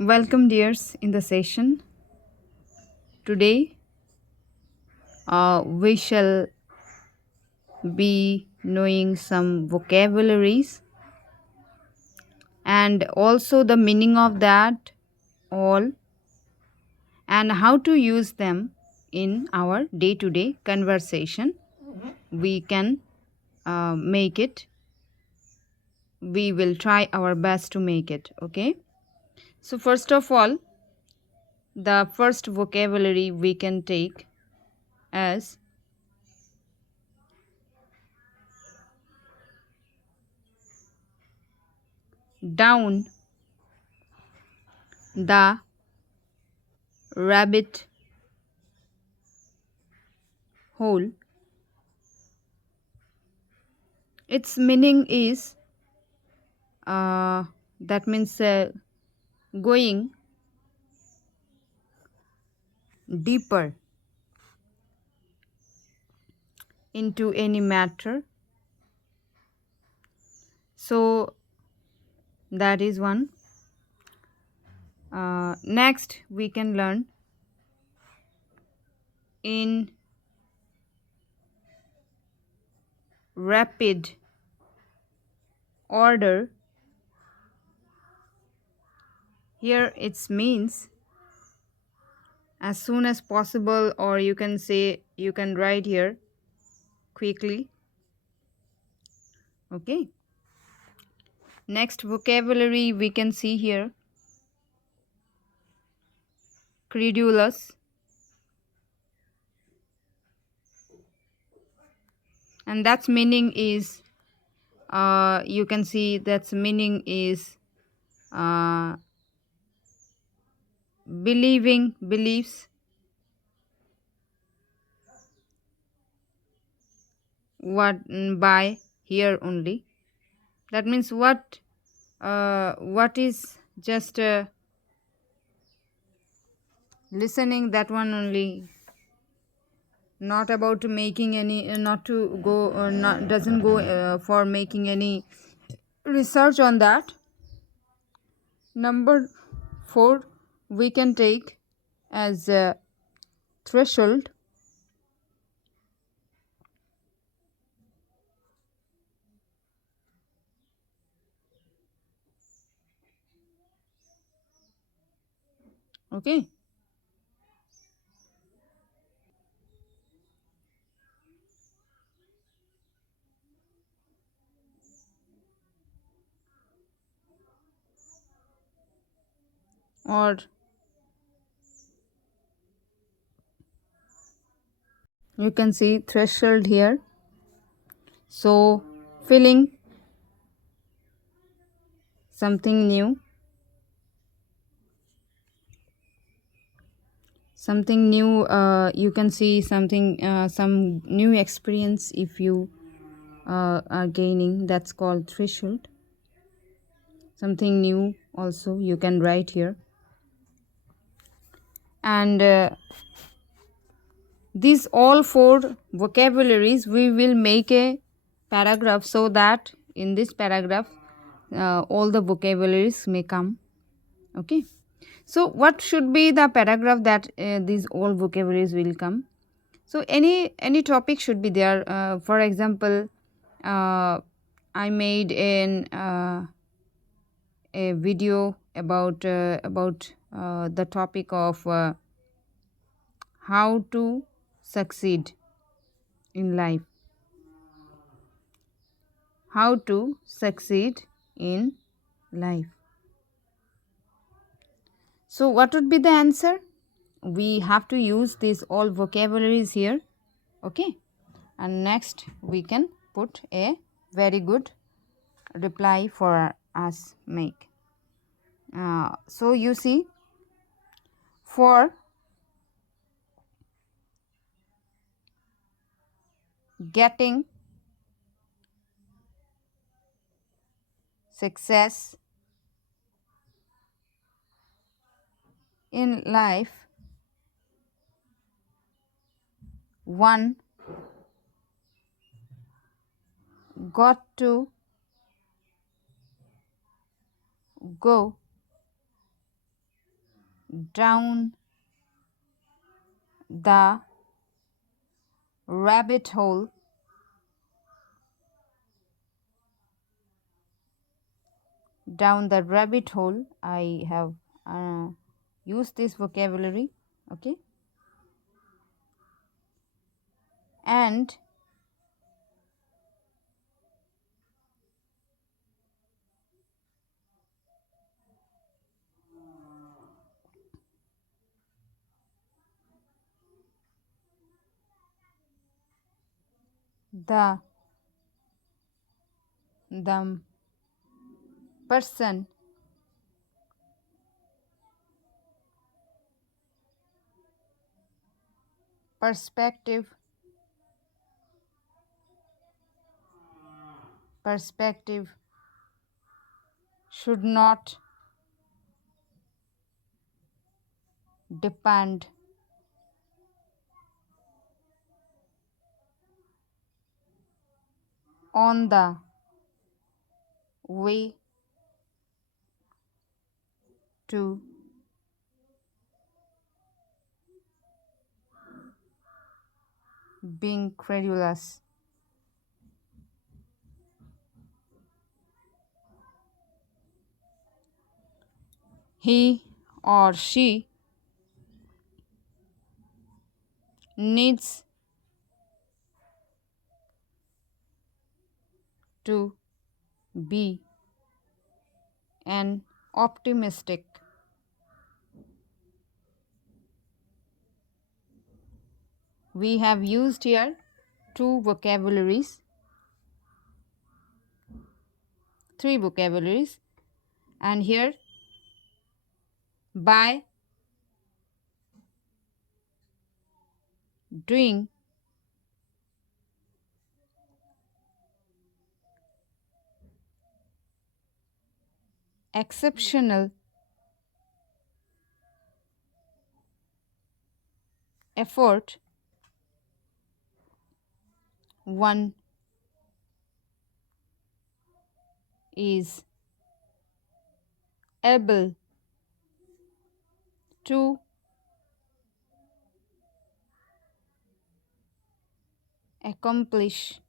Welcome, dears, in the session. Today, we shall be knowing some vocabularies and also the meaning of that all and how to use them in our day to day conversation. We can make it. We will try our best to make it. Okay. So, first of all, the first vocabulary we can take as down the rabbit hole. Its meaning is that means going deeper into any matter. So that is one. Next, we can learn in rapid order. Here it means as soon as possible, or you can say, you can write here quickly. Okay. Next vocabulary we can see here credulous, and that's meaning is you can see that's meaning is uh, believing beliefs what by here only. That means what is just listening, that one only, not about to making any not to go not doesn't go for making any research on that. Number 4 we can take as threshold. Okay. Or you can see threshold here. So feeling something new, you can see something some new experience if you are gaining, that's called threshold. Something new also you can write here. And these all 4 vocabularies we will make a paragraph, so that in this paragraph all the vocabularies may come. Okay. So what should be the paragraph that these all vocabularies will come? So any topic should be there. For example, I made a video about the topic of how to succeed in life. How to succeed in life. So what would be the answer? We have to use these all vocabularies here. Okay. And next we can put a very good reply for us make. So you see, for getting success in life, one got to go down the rabbit hole. Down the rabbit hole, I have used this vocabulary. Okay, and the the person perspective perspective should not depend on the way to being credulous. He or she needs to be an optimistic. We have used here two vocabularies, three vocabularies, and here by doing exceptional effort, one is able to accomplish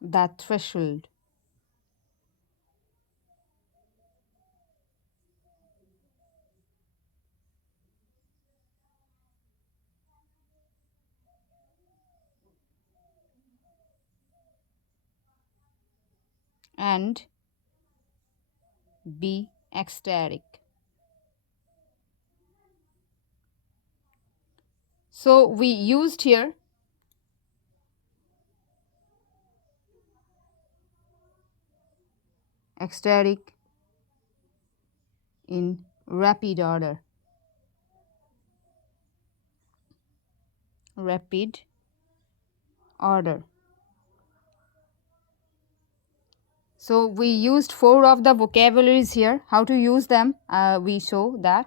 the threshold. And be ecstatic. So we used here ecstatic in rapid order. Rapid order. So we used four of the vocabularies here. How to use them? We show that.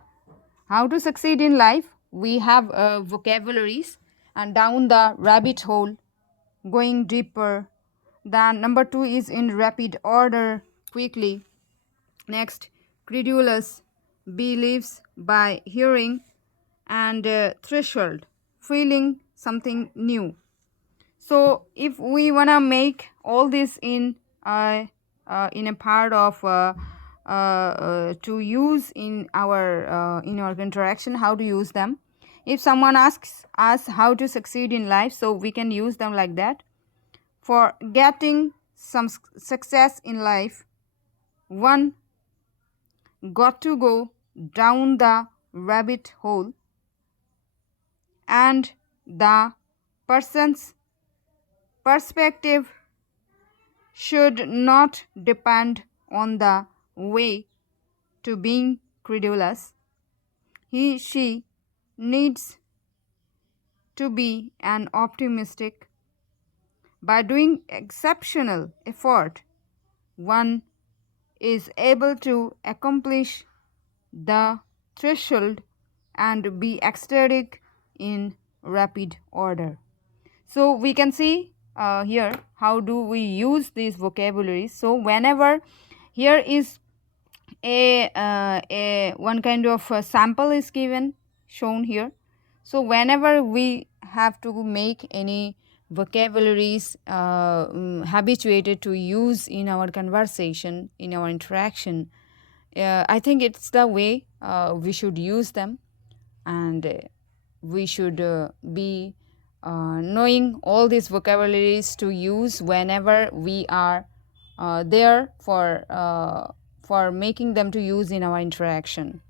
How to succeed in life? We have vocabularies, and down the rabbit hole, going deeper. Then number 2 is in rapid order, quickly. Next, credulous, believes by hearing, and threshold, feeling something new. So if we wanna make all this in a part of to use in our interaction, how to use them. If someone asks us how to succeed in life, so we can use them like that. For getting some success in life, one got to go down the rabbit hole, and the person's perspective should not depend on the way to being credulous. She needs to be an optimistic. By doing exceptional effort, one is able to accomplish the threshold and be ecstatic in rapid order. So we can see here how do we use these vocabularies. So whenever here is a one kind of sample is given, shown here. So whenever we have to make any vocabularies habituated to use in our conversation, in our interaction, I think it's the way we should use them. And we should be knowing all these vocabularies to use whenever we are there for making them to use in our interaction.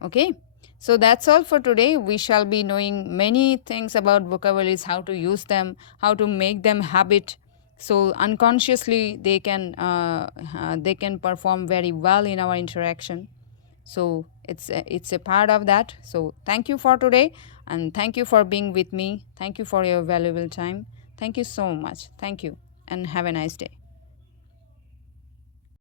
Okay, so that's all for today. We shall be knowing many things about vocabularies, how to use them, how to make them habit, so unconsciously they can perform very well in our interaction. So it's a part of that. So thank you for today, and thank you for being with me. Thank you for your valuable time. Thank you so much. Thank you, and have a nice day.